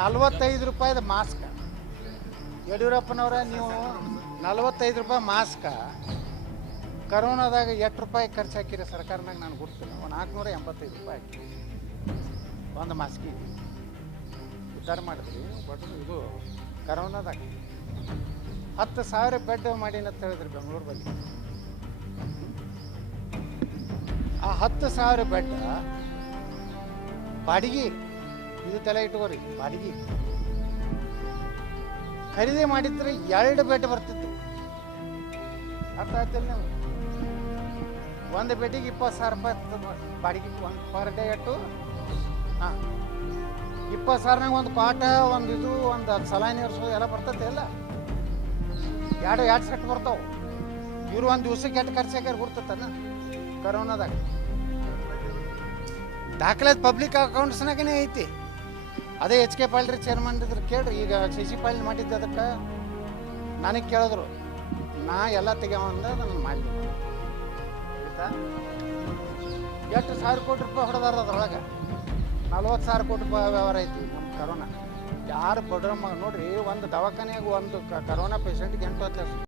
ನಲ್ವತ್ತೈದು ರೂಪಾಯಿದ ಮಾಸ್ಕ. ಯಡಿಯೂರಪ್ಪನವರ, ನೀವು ನಲ್ವತ್ತೈದು ರೂಪಾಯಿ ಮಾಸ್ಕ. ಕರೋನಾದಾಗ ಎಷ್ಟು ರೂಪಾಯಿ ಖರ್ಚು ಹಾಕಿರಿ ಸರ್ಕಾರನಾಗ ನಾನು ಗೊತ್ತಿಲ್ಲ ಒಂದು ನಾಲ್ಕುನೂರ ಎಂಬತ್ತೈದು ರೂಪಾಯಿ ಒಂದು ಮಾಸ್ಕಿಗೆ ಉದ್ಧಾರ ಮಾಡಿದ್ರಿ, ಬಟ್ ಇದು ಕರೋನಾದಾಗ. ಹತ್ತು ಸಾವಿರ ಬೆಡ್ ಅಂತ ಹೇಳಿದ್ರಿ ಬೆಂಗಳೂರು ಬಗ್ಗೆ. ಆ ಹತ್ತು ಸಾವಿರ ಬೆಡ್ ಬಾಡಿಗೆ ಇದು ತಲೆ ಇಟ್ಕೋರಿ ಬಾಡಿಗೆ. ಖರೀದಿ ಮಾಡಿದ್ರೆ ಎರಡು ಬೆಡ್ ಬರ್ತಿತ್ತು. ಅರ್ಥ ಆಯ್ತಲ್ಲ ನೀವು? ಒಂದು ಪೆಟ್ಟಿಗೆ ಇಪ್ಪತ್ತು ಸಾವಿರ ರೂಪಾಯಿ ಬಾಡಿಗೆ ಒಂದು ಪರ್ ಡೇ ಇಟ್ಟು ಹಾಂ. ಇಪ್ಪತ್ತು ಸಾವಿರನಾಗ ಒಂದು ಕಾಟ ಒಂದು ಇದು, ಒಂದು ಸಲಾನಿ ವರ್ಷ ಎಲ್ಲ ಬರ್ತೈತೆ ಎಲ್ಲ. ಎರಡು ಎರಡು ಸೆಟ್ ಬರ್ತಾವೆ. ಇವರು ಒಂದು ದಿವ್ಸಕ್ಕೆ ಎಷ್ಟು ಖರ್ಚು ಹಾಕ್ಯಾರ ಗುರ್ತತನ ಕರೋನಾದಾಗ. ದಾಖಲಾತಿ ಪಬ್ಲಿಕ್ ಅಕೌಂಟ್ಸ್ನಾಗೇ ಐತಿ. ಅದೇ ಎಚ್ ಕೆ ಪಾಲ್ರಿ ಚೇರ್ಮನ್ ಇದ್ರೆ ಕೇಳ್ರಿ, ಈಗ ಸಿ ಸಿ ಪಾಲ್ ಮಾಡಿದ್ದೆ ಅದಕ್ಕೆ ನನಗೆ ಕೇಳಿದ್ರು. ನಾ ಎಲ್ಲ ತೆಗ್ಯಾವಂದ ನನ್ನ ಮಾಡಿ ಆಯ್ತಾ? ಎಷ್ಟು ಸಾವಿರ ಕೋಟಿ ರೂಪಾಯಿ ಹೊಡೆದಾರ ಅದ್ರೊಳಗೆ? ನಲ್ವತ್ತು ಸಾವಿರ ಕೋಟಿ ರೂಪಾಯಿ ವ್ಯವಹಾರ ಐತಿ ನಮ್ಮ ಕರೋನಾ. ಯಾರು ಬಡ್ರಮ್ಮ ನೋಡ್ರಿ, ಒಂದು ದವಾಖಾನೆಯಾಗ ಒಂದು ಕರೋನಾ ಪೇಷಂಟ್ಗೆ ಎಂಟು ಹತ್ತು ಲಕ್ಷ.